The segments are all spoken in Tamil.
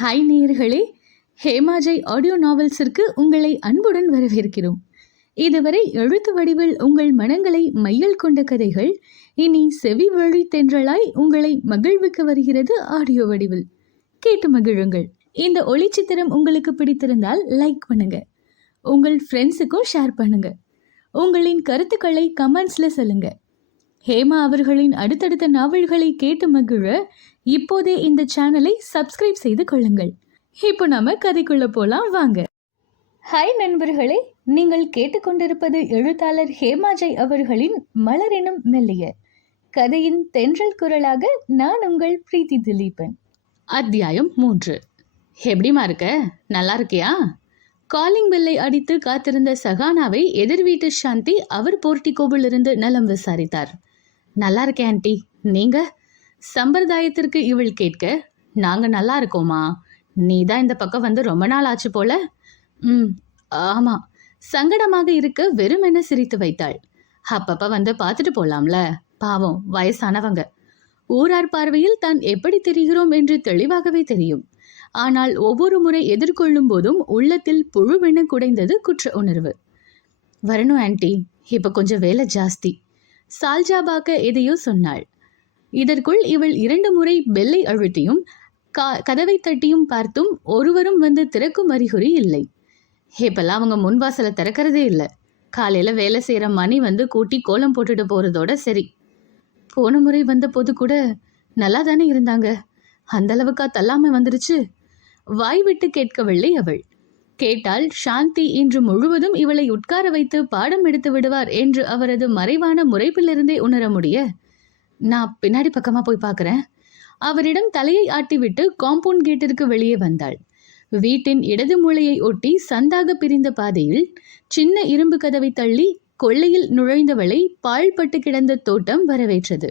ஹாய் நேயர்களே, ஹேமாஜை ஆடியோ நாவல்ஸிற்கு உங்களை அன்புடன் வரவேற்கிறோம். இதுவரை எழுத்து வடிவில் உங்கள் மனங்களை மையல் கொண்ட கதைகள் இனி செவி வழி தென்றலாய் உங்களை மகிழ்விக்க வருகிறது ஆடியோ வடிவில். கேட்டு மகிழுங்கள். இந்த ஒளிச்சித்திரம் உங்களுக்கு பிடித்திருந்தால் லைக் பண்ணுங்க, உங்கள் ஃப்ரெண்ட்ஸுக்கும் ஷேர் பண்ணுங்க, உங்களின் கருத்துக்களை கமெண்ட்ஸ்ல சொல்லுங்க. ஹேமா அவர்களின் அடுத்தடுத்த நாவல்களை கேட்டு மகிழ இப்போதே இந்த சேனலை சப்ஸ்கிரைப் செய்து கொள்ளுங்கள். இப்போ நாம கதைக்குள்ள போலாம் வாங்க. ஹாய் நண்பர்களே, நீங்கள் கேட்டுக்கொண்டிருப்பது எழுத்தாளர் ஹேமாஜை அவர்களின் மலர் எனும் மெல்லிய கதையின் தென்றல் குரலாக நான் உங்கள் பிரீத்தி திலீபன். அத்தியாயம் 3. எப்படிமா இருக்க? நல்லா இருக்கியா? காலிங் பெல்லை அடித்து காத்திருந்த சகானாவை எதிர் வீட்டு சாந்தி அவர் போர்ட்டிகோவில் இருந்து நலம் விசாரித்தார். நல்லா இருக்கேன் ஆண்டி, நீங்க? சம்பிரதாயத்திற்கு இவள் கேட்க, நாங்க நல்லா இருக்கோமா, நீ தான் இந்த பக்கம் வந்து ரொம்ப நாள் ஆச்சு போல. ஆமா. சங்கடமாக இருக்க வெறுமென சிரித்து வைத்தாள். அப்பப்ப வந்து பார்த்துட்டு போலாம்ல, பாவம் வயசானவங்க. ஊரார் பார்வையில் தான் எப்படி தெரிகிறோம் என்று தெளிவாகவே தெரியும். ஆனால் ஒவ்வொரு முறை எதிர்கொள்ளும் போதும் உள்ளத்தில் புழுவென குடைந்தது குற்ற உணர்வு. வரணும் ஆண்டி, இப்ப கொஞ்சம் வேலை ஜாஸ்தி. சால்ஜாபாக்க எதையோ சொன்னாள். இதற்குள் இவள் 2 முறை பெல்லை அழுத்தியும் கதவை தட்டியும் பார்த்தும் ஒருவரும் வந்து திறக்கும் அறிகுறி இல்லை. இப்பெல்லாம் அவங்க முன்வாசலை திறக்கிறதே இல்லை. காலையில வேலை செய்யற மணி வந்து கூட்டி கோலம் போட்டுட்டு போறதோட சரி. போன முறை வந்த போது கூட நல்லா தானே இருந்தாங்க, அந்த அளவுக்கா தள்ளாம வந்துருச்சு? வாய் விட்டு கேட்கவில்லை அவள். கேட்டால் சாந்தி இன்று முழுவதும் இவளை உட்கார வைத்து பாடம் எடுத்து விடுவார் என்று அவரது மறைவான முறைப்பிலிருந்தே உணர முடிய, நான் பின்னாடி பக்கமா போய் பார்க்கிறேன். அவரிடம் தலையை ஆட்டிவிட்டு காம்பவுண்ட் கேட்டிற்கு வெளியே வந்தாள். வீட்டின் இடது மூலையை ஒட்டி சந்தாக பிரிந்த பாதையில் சின்ன இரும்பு கதவை தள்ளி கொள்ளையில் நுழைந்தவளை பாழ்பட்டு கிடந்த தோட்டம் வரவேற்றது.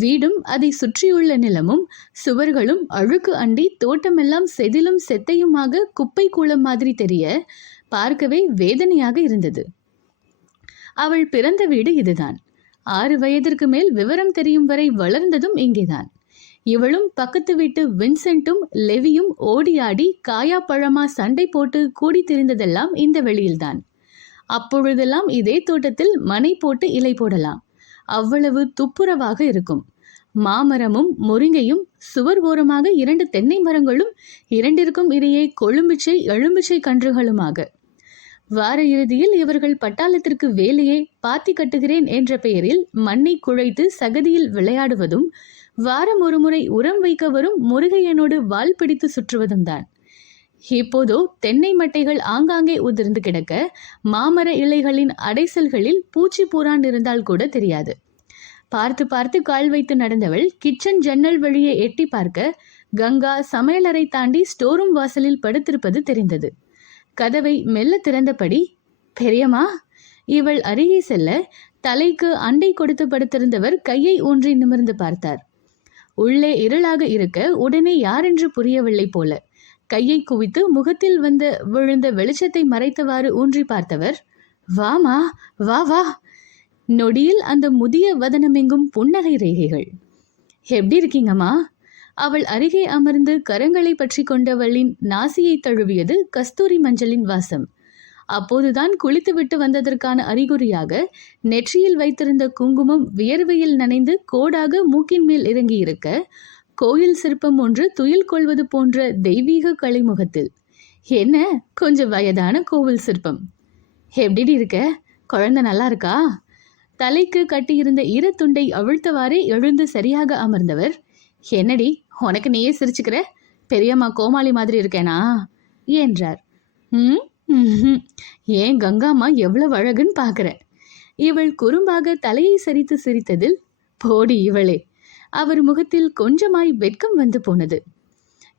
வீடும் அதை சுற்றியுள்ள நிலமும் சுவர்களும் அழுக்கு அண்டி தோட்டமெல்லாம் செதிலும் செத்தையுமாக குப்பை கூளம் மாதிரி தெரிய பார்க்கவே வேதனையாக இருந்தது. அவள் பிறந்த வீடு இதுதான். 6 வயதிற்கு மேல் விவரம் தெரியும் வரை வளர்ந்ததும் இங்கேதான். இவளும் பக்கத்து வீட்டு வின்சென்ட்டும் லெவியும் ஓடியாடி காயா பழமா சண்டை போட்டு கூடி திரிந்ததெல்லாம் இந்த வெளியில்தான். அப்பொழுதெல்லாம் இதே தோட்டத்தில் மனை போட்டு இலை போடலாம். அவ்வளவு துப்புரவாக இருக்கும். மாமரமும் முருங்கையும், சுவர் ஓரமாக 2 தென்னை மரங்களும், 2ற்கும் இடையே கொழும்பிச்சை எலும்பிச்சை கன்றுகளுமாக. வார இறுதியில் இவர்கள் பட்டாளத்திற்கு வேலையே பாத்தி கட்டுகிறேன் என்ற பெயரில் மண்ணை குழைத்து சகதியில் விளையாடுவதும், வாரம் ஒரு முறை உரம் வைக்க வரும் முருகையனோடு வால் பிடித்து சுற்றுவதும் தான். இப்போதோ தென்னை மட்டைகள் ஆங்காங்கே உதிர்ந்து கிடக்க, மாமர இலைகளின் அடைசல்களில் பூச்சி பூரான் இருந்தால் கூட தெரியாது. பார்த்து பார்த்து கால் வைத்து நடந்தவள் கிச்சன் ஜன்னல் வழியே எட்டி பார்க்க கங்கா சமையலறை தாண்டி ஸ்டோரும் வாசலில் படுத்திருப்பது தெரிந்தது. கதவை மெல்ல திறந்தபடி, பெரியம்மா. இவள் அருகே செல்ல தலைக்கு அண்டை கொடுத்து படுத்திருந்தவர் கையை ஊன்றி நிமிர்ந்து பார்த்தார். உள்ளே இருளாக இருக்க உடனே யாரென்று புரியவில்லை போல கையை குவித்து முகத்தில் வந்து விழுந்த வெளிச்சத்தை மறைத்தவாறு ஊன்றி பார்த்தவர், வாமா, வா வா. நொடியில் அந்த முதிய வதனமெங்கும் புன்னகை ரேகைகள். எப்படி இருக்கீங்கம்மா? அவள் அருகே அமர்ந்து கரங்களை பற்றி கொண்டவளின் நாசியை தழுவியது கஸ்தூரி மஞ்சளின் வாசம். அப்போதுதான் குளித்துவிட்டு வந்ததற்கான அறிகுறியாக நெற்றியில் வைத்திருந்த குங்குமம் வியர்வையில் நனைந்து கோடாக மூக்கின் மேல் இறங்கி இருக்க, கோயில் சிற்பம் ஒன்று துயில் கொள்வது போன்ற தெய்வீக கலைமுகத்தில். என்ன கொஞ்சம் வயதான கோவில் சிற்பம். எப்படி இருக்க? குழந்தை நல்லா இருக்கா? தலைக்கு கட்டியிருந்த ஈரத்துண்டை அவிழ்த்தவாறே எழுந்து சரியாக அமர்ந்தவர், என்னடி உனக்கு நீயே சிரிச்சுக்கிற? பெரியம்மா கோமாளி மாதிரி இருக்கேனா என்றார். ஏன் கங்காம்மா எவ்வளவு அழகுன்னு பார்க்குற. இவள் குறும்பாக தலையை சரித்து சிரித்ததில், போடி இவளே. அவர் முகத்தில் கொஞ்சமாய் வெட்கம் வந்து போனது.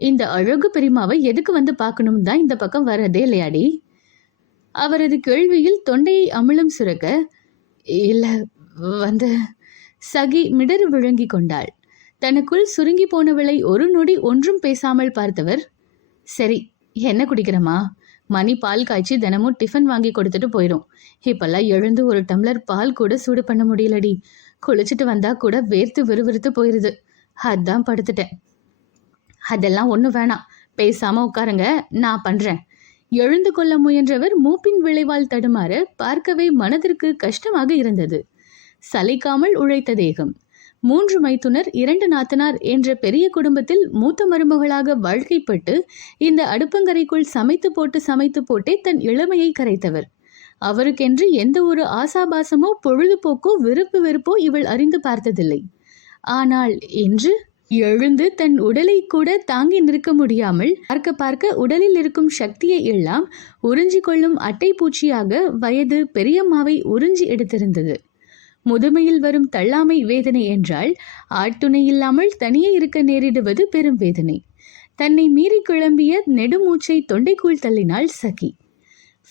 இந்த அழகு பெரியம்மாவை எதுக்கு வந்து பார்க்கணும் தான் இந்த பக்கம் வர்றதே இல்லையாடி? அவரது கேள்வியில் தொண்டையை அமிலம் சுரக்க, இல்ல வந்து சகி மிடறு விழுங்கி கொண்டாள். தனக்குள் சுருங்கி போனவளை ஒரு நொடி ஒன்றும் பேசாமல் பார்த்தவர், சரி என்ன குடிக்கிறமா? மணி பால் காய்ச்சி தினமும் டிஃபன் வாங்கி கொடுத்துட்டு போயிடும். இப்பெல்லாம் எழுந்து ஒரு டம்ளர் பால் கூட சூடு பண்ண முடியலடி. குளிச்சுட்டு வந்தா கூட வேர்த்து விறுவிறுத்து போயிருது. அதான் படுத்துட்டேன். அதெல்லாம் ஒன்றும் வேணாம், பேசாம உட்காருங்க, நான் பண்றேன். எழுந்து கொள்ள முயன்றவர் மூப்பின் விளைவால் தடுமாற பார்க்கவே மனதிற்கு கஷ்டமாக இருந்தது. சலிக்காமல் உழைத்த தேகம். 3 மைத்துனர் 2 நாத்தனார் என்ற பெரிய குடும்பத்தில் மூத்த மருமகளாக வாழ்க்கைப்பட்டு இந்த அடுப்பங்கரைக்குள் சமைத்து போட்டே தன் இளமையை கரைத்தவர். அவருக்கென்று எந்த ஒரு ஆசாபாசமோ பொழுதுபோக்கோ விருப்பு வெறுப்போ இவள் அறிந்து பார்த்ததில்லை. ஆனால் இன்று எழுந்து தன் உடலை கூட தாங்கி நிற்க முடியாமல் பார்க்க உடலில் இருக்கும் சக்தியை எல்லாம் உறிஞ்சி கொள்ளும் அட்டை பூச்சியாக வயது பெரியம்மாவை உறிஞ்சி எடுத்திருந்தது. முதுமையில் வரும் தள்ளாமை வேதனை என்றால் ஆட்துணை இல்லாமல் தனியே இருக்க நேரிடுவது பெரும் வேதனை. தன்னை மீறி கிளம்பிய நெடுமூச்சை தொண்டைக்குள் தள்ளினாள் சகி.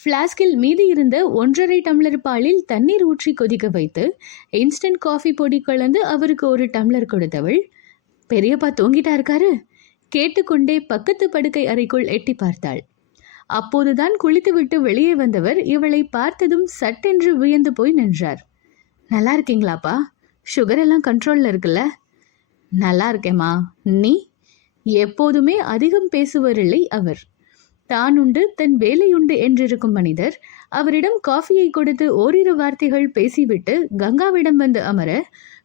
ஃப்ளாஸ்கில் மீதி இருந்த 1.5 டம்ளர் பாலில் தண்ணீர் ஊற்றி கொதிக்க வைத்து இன்ஸ்டன்ட் காஃபி பொடி கலந்து அவருக்கு ஒரு டம்ளர் கொடுத்தவள், பெரியப்பா தூங்கிட்டா இருக்காரு? கேட்டுக்கொண்டே பக்கத்து படுக்கை அறைக்குள் எட்டி பார்த்தாள். அப்போதுதான் குளித்துவிட்டு வெளியே வந்தவர் இவளை பார்த்ததும் சட்டென்று வியந்து போய் நின்றார். நல்லா இருக்கீங்களாப்பா? சுகர் எல்லாம் கண்ட்ரோல்ல இருக்குல்ல? நல்லா இருக்கேம்மா. நீ? எப்போதுமே அதிகம் பேசுவரில்லை அவர். தான் உண்டு தன் வேலையுண்டு என்றிருக்கும் மனிதர் அவரிடம் காஃபியை கொடுத்து ஓரிரு வார்த்தைகள் பேசிவிட்டு கங்காவிடம் வந்து அமர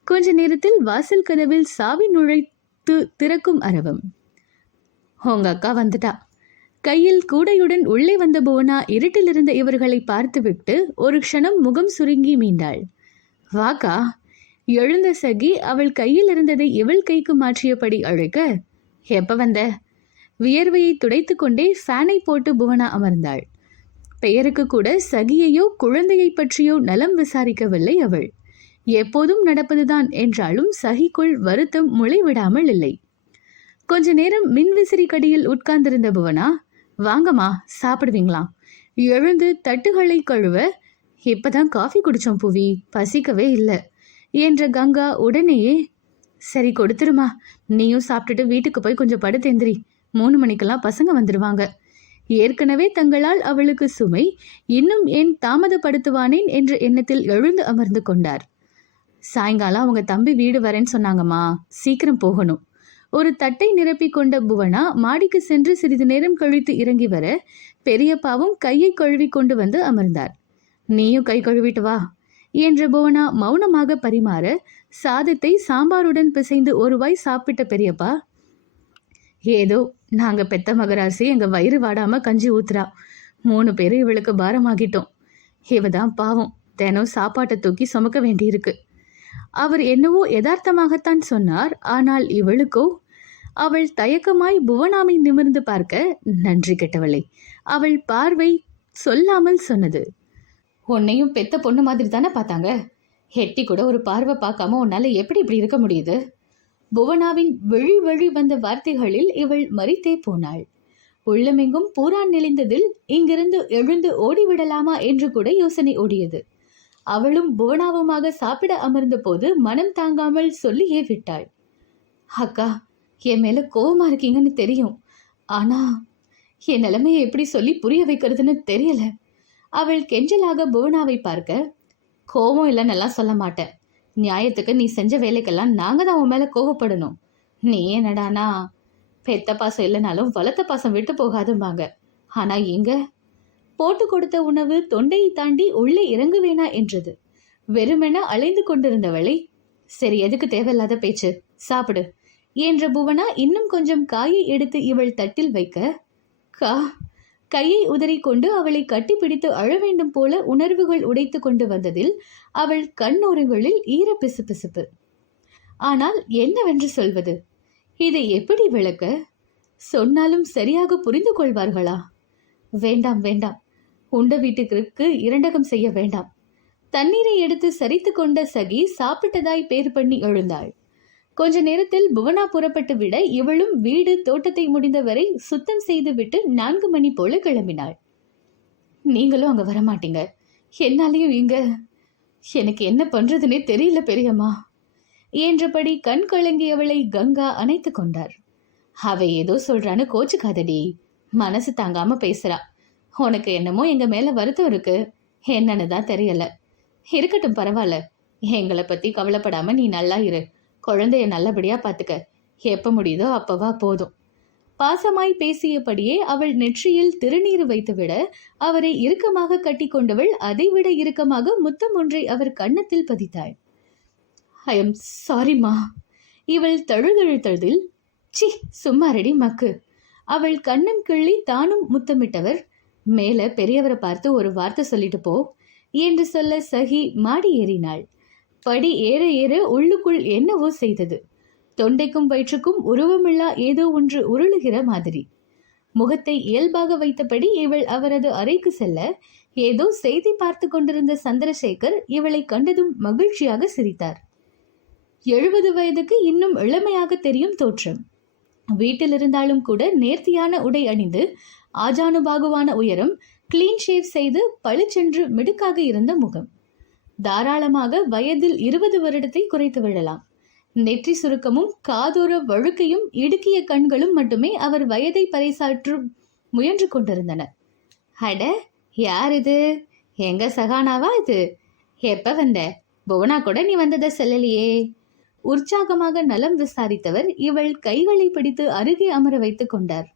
கொஞ்ச நேரத்தில் வாசல் கதவில் சாவி நுழைத்து திறக்கும் அரவம். உங்க அக்கா வந்துட்டா. கையில் கூடையுடன் உள்ளே வந்த புவனா இருட்டிலிருந்த இவர்களை பார்த்துவிட்டு ஒரு க்ஷணம் முகம் சுருங்கி மீண்டாள். வாக்கா. எழுந்த சகி அவள் கையில் இருந்ததை இவள் கைக்கு மாற்றியபடி அழைக்க, எப்ப வந்த? வியர்வையை துடைத்து கொண்டே ஃபேனை போட்டு புவனா அமர்ந்தாள். பெயருக்கு கூட சகியையோ குழந்தையை பற்றியோ நலம் விசாரிக்கவில்லை அவள். எப்போதும் நடப்பதுதான் என்றாலும் சகிக்குள் வருத்தம் முளைவிடாமல் இல்லை. கொஞ்ச நேரம் மின்விசிறி கடியில் உட்கார்ந்திருந்த புவனா, வாங்கம்மா சாப்பிடுவீங்களா? எழுந்து தட்டுகளை கழுவ, இப்பதான் காஃபி குடிச்சோம் புவி, பசிக்கவே இல்லை என்ற கங்கா உடனேயே, சரி கொடுத்துருமா, நீயும் சாப்பிட்டுட்டு வீட்டுக்கு போய் கொஞ்சம் படுத்தேந்திரி, 3 மணிக்கெல்லாம் பசங்க வந்துடுவாங்க. ஏற்கனவே தங்களால் அவளுக்கு சுமை, இன்னும் ஏன் தாமதப்படுத்துவானேன் என்ற எண்ணத்தில் எழுந்து அமர்ந்து கொண்டார். சாயங்காலம் அவங்க தம்பி வீடு வரேன்னு சொன்னாங்கம்மா, சீக்கிரம் போகணும். ஒரு தட்டை நிரப்பி கொண்ட புவனா மாடிக்கு சென்று சிறிது நேரம் கழித்து இறங்கி வர பெரியப்பாவும் கையை கழுவி கொண்டு வந்து அமர்ந்தார். நீயும் கை கழுவிட்டு வா என்ற புவனா மௌனமாக பரிமாற சாதத்தை சாம்பாருடன் பிசைந்து ஒரு வாய் சாப்பிட்ட பெரியப்பா, ஏதோ நாங்க பெத்த மகராசி எங்க வயிறு வாடாம கஞ்சி ஊத்துறா, 3 பேரு இவளுக்கு பாரமாகிட்டோம். இவதான் பாவம், தினம் சாப்பாட்டை தூக்கி சுமக்க வேண்டியிருக்கு. அவர் என்னவோ யதார்த்தமாகத்தான் சொன்னார். ஆனால் இவளுக்கோ? அவள் தயக்கமாய் புவனாமை நிமிர்ந்து பார்க்க, நன்றி கெட்டவளை, அவள் பார்வை சொல்லாமல் சொன்னது. உன்னையும் பெத்த பொண்ணு மாதிரி தானே பார்த்தாங்க, ஹெட்டி கூட ஒரு பார்வை பார்க்காம உன்னால எப்படி இப்படி இருக்க முடியுது? புவனாவின் வழி வந்த வார்த்தைகளில் இவள் மறித்தே போனாள். உள்ளமெங்கும் பூரான் நெளிந்ததில் இங்கிருந்து எழுந்து ஓடிவிடலாமா என்று கூட யோசனை ஓடியது. அவளும் புவனாவுமாக சாப்பிட அமர்ந்த போது மனம் தாங்காமல் சொல்லியே விட்டாள். அக்கா, என் மேல கோவமா இருக்கீங்கன்னு தெரியும், ஆனா என் நிலைமையை எப்படி சொல்லி புரிய வைக்கிறதுன்னு தெரியல. அவள் கெஞ்சலாக புவனாவை பார்க்க, கோவம் இல்லைன்னெல்லாம் சொல்ல மாட்டேன், நியாயத்துக்கு நீ செஞ்ச வேலைக்கெல்லாம் நாங்க தான் உன் மேல கோவப்படணும். நீ என்னடானா பெத்த பாசம் இல்லைனாலும் வளர்த்த பாசம் விட்டு போகாதும்பாங்க. ஆனா இங்க போட்டு கொடுத்த உணவு தொண்டையை தாண்டி உள்ளே இறங்குவேனா என்றது. வெறுமென அலைந்து கொண்டிருந்தவளை, சரி எதுக்கு தேவையில்லாத பேச்சு, சாப்பிடு என்ற புவனா இன்னும் கொஞ்சம் காயை எடுத்து இவள் தட்டில் வைக்க, கையை உதறிக்கொண்டு அவளை கட்டிப்பிடித்து அழ வேண்டும் போல உணர்வுகள் உடைத்து கொண்டு வந்ததில் அவள் கண்ணோரங்களில் ஈர பிசுபிசுப்பு. ஆனால் என்னவென்று சொல்வது? இதை எப்படி விளக்க? சொன்னாலும் சரியாக புரிந்து கொள்வார்களா? வேண்டாம் வேண்டாம், உண்ட வீட்டுக்கு இரண்டகம் செய்ய வேண்டாம். தண்ணீரை எடுத்து சரித்து கொண்ட சகி சாப்பிட்டதாய் பேர் பண்ணி எழுந்தாள். கொஞ்ச நேரத்தில் புவனா புறப்பட்டு விட இவளும் வீடு தோட்டத்தை முடிந்தவரை சுத்தம் செய்து விட்டு 4 மணி போல கிளம்பினாள். நீங்களும் அங்க வரமாட்டீங்க, என்னாலையும் இங்க எனக்கு என்ன பண்றதுன்னே தெரியல பெரியம்மா என்றபடி கண் கலங்கியவளை கங்கா அணைத்து கொண்டார். அவ ஏதோ சொல்றான்னு கோச்சுக்காதடி, மனசு தாங்காம பேசுறா. உனக்கு என்னமோ எங்க மேல வருத்தம் இருக்கு, என்னன்னு தான் தெரியல. இருக்கட்டும், பரவாயில்ல, எங்களை பத்தி கவலைப்படாம நீ நல்லா இரு, குழந்தைய நல்லபடியா பாத்துக்க, எப்ப முடியுதோ அப்பவா போதும். பாசமாய் பேசியபடியே அவள் நெற்றியில் திருநீர் வைத்துவிட அவரை இறுக்கமாக கட்டி கொண்டவள் அதைவிட இறுக்கமாக முத்தம் ஒன்றை அவர் கன்னத்தில் பதித்தாள். ஐ எம் சாரிம்மா. இவள் தழுதழுத்ததில், சி சும்மாரடி மக்கு. அவள் கண்ணம் கிள்ளி தானும் முத்தமிட்டவர், மேல பெரியவரை பார்த்து ஒரு வார்த்தை சொல்லிட்டு போ என்று சொல்ல சகி மாடி ஏறினாள். படி ஏற ஏற உள்ளுக்குள் என்னவோ செய்தது. தொண்டைக்கும் வயிற்றுக்கும் உருவமில்லா ஏதோ ஒன்று உருளுகிற மாதிரி. முகத்தை இயல்பாக வைத்தபடி இவள் அவரது அறைக்கு செல்ல, ஏதோ செய்தி பார்த்து கொண்டிருந்த சந்திரசேகர் இவளை கண்டதும் மகிழ்ச்சியாக சிரித்தார். 70 வயதுக்கு இன்னும் இளமையாக தெரியும் தோற்றம். வீட்டில் இருந்தாலும் கூட நேர்த்தியான உடை அணிந்து, ஆஜானுபாகுவான உயரம், கிளீன் ஷேவ் செய்து பளிச்சென்று மிடுக்காக இருந்த முகம். தாராளமாக வயதில் 20 வருடத்தை குறைத்து விடலாம். நெற்றி சுருக்கமும் காதோர வழுக்கையும் இடுக்கிய கண்களும் மட்டுமே அவர் வயதை பறைசாற்று முயன்று கொண்டிருந்தன. அட, யார் இது? எங்க சகானாவா இது? எப்ப வந்த? புவனா கூட நீ வந்ததை சொல்லலையே. உற்சாகமாக நலம் விசாரித்தவர் இவள் கைகளை பிடித்து அருகே அமர வைத்துக் கொண்டார்.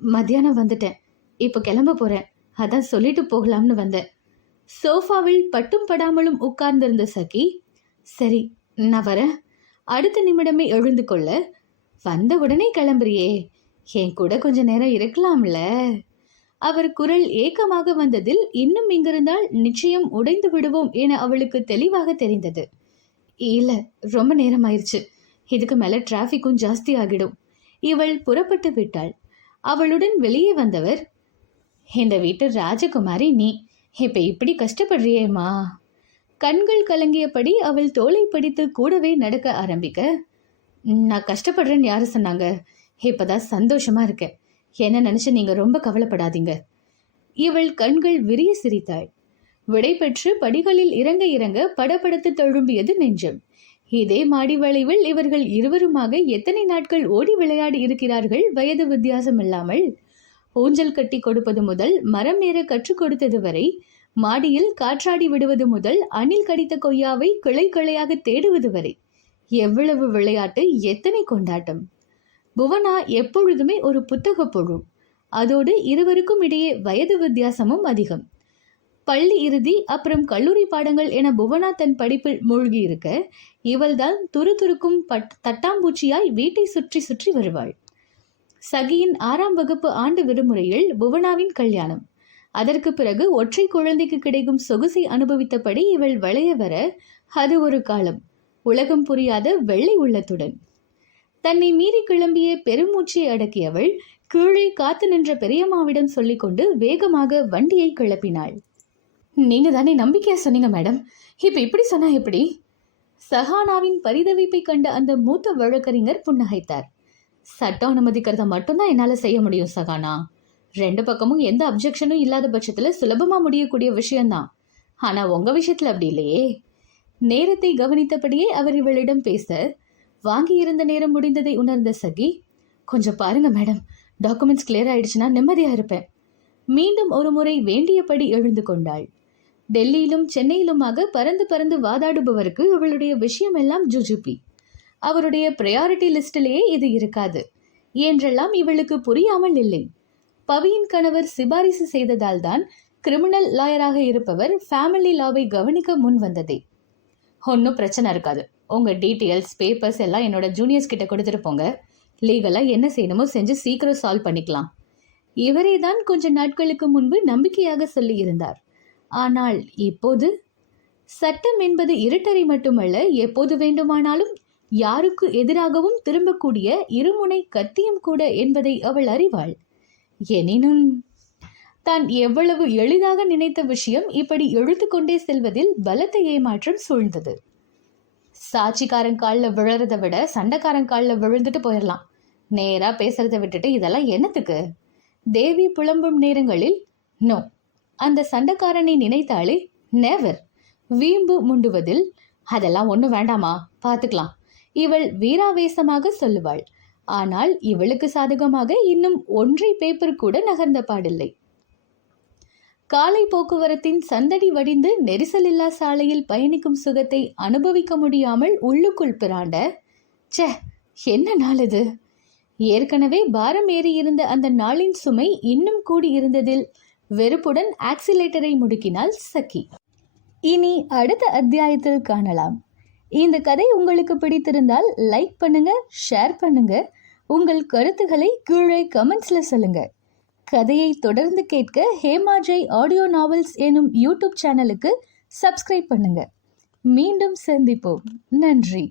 மத்தியானம் வந்துட்டேன், இப்போ கிளம்ப போறேன், அதான் சொல்லிட்டு போகலாம்னு வந்தேன். சோஃபாவில் பட்டும் படாமலும் உட்கார்ந்திருந்த சகி, சரி நான் வரேன். அடுத்த நிமிடமே எழுந்து கொள்ள, வந்த உடனே கிளம்புறியே, என் கூட கொஞ்ச நேரம் இருக்கலாம்ல. அவர் குரல் ஏக்கமாக வந்ததில் இன்னும் இங்கிருந்தால் நிச்சயம் உடைந்து விடுவோம் என அவளுக்கு தெளிவாக தெரிந்தது. இல்ல, ரொம்ப நேரம் ஆயிடுச்சு, இதுக்கு மேல டிராபிக்கும் ஜாஸ்தி ஆகிடும். இவள் புறப்பட்டு விட்டாள். அவளுடன் வெளியே வந்தவர், இந்த வீட்டு ராஜகுமாரி நீ இப்ப இப்படி கஷ்டப்படுறியேம்மா. கண்கள் கலங்கியபடி அவள் தோளை பிடித்து கூடவே நடக்க ஆரம்பிக்க, நான் கஷ்டப்படுறேன்னு யாரு சொன்னாங்க? இப்பதான் சந்தோஷமா இருக்கேன், என்ன நினைச்சு நீங்க ரொம்ப கவலைப்படாதீங்க. இவள் கண்கள் விரிய சிரித்தாள். விடை பெற்று படிகளில் இறங்க இறங்க படபடத்து தழும்பியது நெஞ்சம். இதே மாடி வளைவில் இவர்கள் இருவருமாக எத்தனை நாட்கள் ஓடி விளையாடி இருக்கிறார்கள், வயது வித்தியாசம் இல்லாமல். ஊஞ்சல் கட்டி கொடுப்பது முதல் மரம் ஏற கற்றுக் கொடுத்தது வரை, மாடியில் காற்றாடி விடுவது முதல் அணில் கடித்த கொய்யாவை கிளை கிளையாக தேடுவது வரை, எவ்வளவு விளையாட்டு, எத்தனை கொண்டாட்டம். புவனா எப்பொழுதுமே ஒரு புத்தக புழு. அதோடு இருவருக்கும் இடையே வயது வித்தியாசமும் அதிகம். பள்ளி இறுதி அப்புறம் கல்லூரி பாடங்கள் என புவனா தன் படிப்பில் மூழ்கி இருக்க, இவள்தான் துருதுருக்கும் தட்டாம்பூச்சியாய் வீட்டை சுற்றி சுற்றி வருவாள். சகியின் 6ஆம் வகுப்பு ஆண்டு விடுமுறையில் புவனாவின் கல்யாணம். அதற்கு பிறகு ஒற்றை குழந்தைக்கு கிடைக்கும் சொகுசை அனுபவித்தபடி இவள் வளைய வர, அது ஒரு காலம். உலகம் புரியாத வெள்ளை உள்ளத்துடன் தன்னை மீறி கிளம்பிய பெருமூச்சை அடக்கியவள் கீழே காத்து நின்ற பெரியம்மாவிடம் சொல்லிக்கொண்டு வேகமாக வண்டியை கிளப்பினாள். நீங்க தானே நம்பிக்கையா சொன்னீங்க மேடம், இப்ப இப்படி சொன்னா எப்படி? சஹானாவின் பரிதவிப்பை கண்ட அந்த மூத்த வழக்கறிஞர் புன்னகைத்தார். சட்டம் அனுமதிக்கிறத மட்டும்தான் என்னால செய்ய முடியும் சஹானா. 2 பக்கமும் எந்த அப்ஜெக்ஷனும் இல்லாத பட்சத்துல சுலபமா முடியக்கூடிய விஷயம்தான். ஆனா உங்க விஷயத்துல அப்படி இல்லையே. நேரத்தை கவனித்தபடியே அவர் இவளிடம் பேச, வாங்கி இருந்த நேரம் முடிந்ததை உணர்ந்த சகி, கொஞ்சம் பாருங்க மேடம், டாக்குமெண்ட்ஸ் கிளியர் ஆயிடுச்சுன்னா நிம்மதியா இருப்பேன். மீண்டும் ஒரு முறை வேண்டியபடி எழுந்து கொண்டாள். டெல்லியிலும் சென்னையிலுமாக பறந்து பறந்து வாதாடுபவருக்கு இவளுடைய விஷயம் எல்லாம் ஜுஜுபி. அவருடைய பிரையாரிட்டி லிஸ்டிலேயே இது இருக்காது என்றெல்லாம் இவளுக்கு புரியாமல் இல்லை. பவியின் கணவர் சிபாரிசு செய்ததால் தான் கிரிமினல் லாயராக இருப்பவர் ஃபேமிலி லாவை கவனிக்க முன் வந்ததே. ஒன்றும் பிரச்சனை இருக்காது, உங்க டீட்டெயில்ஸ் பேப்பர்ஸ் எல்லாம் என்னோட ஜூனியர்ஸ் கிட்ட கொடுத்துட்டு போங்க, லீகலா என்ன செய்யணுமோ செஞ்சு சீக்கிரம் சால்வ் பண்ணிக்கலாம். இவரே தான் கொஞ்ச நாட்களுக்கு முன்பு நம்பிக்கையாக சொல்லி இருந்தார். ஆனால் இப்போது சட்டம் என்பது இருட்டறை மட்டுமல்ல, எப்போது வேண்டுமானாலும் யாருக்கு எதிராகவும் திரும்பக்கூடிய இருமுனை கத்தியும் கூட என்பதை அவள் அறிவாள். எனினும் தான் எவ்வளவு எளிதாக நினைத்த விஷயம் இப்படி இழுத்து கொண்டே செல்வதில் பலத்த ஏமாற்றம் சூழ்ந்தது. சாட்சிக்காரன் காலில் விழறதை விட சண்டைக்காரன் காலில் விழுந்துட்டு போயிடலாம். நேரா பேசுறதை விட்டுட்டு இதெல்லாம் என்னத்துக்கு? தேவி புலம்பும் நேரங்களில் நோ, அந்த சண்டைக்காரனை நினைத்தாலே நெவர். வீம்பு முண்டுவதில் அதெல்லாம் ஒன்றும் வேண்டாமா, பார்த்துக்கலாம், இவள் வீராவேசமாக சொல்லுவாள். ஆனால் இவளுக்கு சாதகமாக இன்னும் ஒன்றை பேப்பர் கூட நகர்ந்த பாடில்லை. காலை போக்குவரத்தின் சந்தடி வடிந்து நெரிசலில்லா சாலையில் பயணிக்கும் சுகத்தை அனுபவிக்க முடியாமல் உள்ளுக்குள் பிராண்ட, ச்சே என்ன நாள் இது, ஏற்கனவே பாரம் ஏறி இருந்த அந்த நாளின் சுமை இன்னும் கூடி இருந்ததில் வெறுப்புடன் ஆக்சிலேட்டரை முடுக்கினாள் சக்கி. இனி அடுத்த அத்தியாயத்தில் காணலாம். இந்த கதை உங்களுக்கு பிடித்திருந்தால் லைக் பண்ணுங்க, ஷேர் பண்ணுங்க, உங்கள் கருத்துக்களை கீழே கமெண்ட்ஸ்ல சொல்லுங்க. கதையை தொடர்ந்து கேட்க ஹேமாஜை ஆடியோ நாவல்ஸ் எனும் யூடியூப் சேனலுக்கு சப்ஸ்கிரைப் பண்ணுங்க. மீண்டும் சந்திப்போம். நன்றி.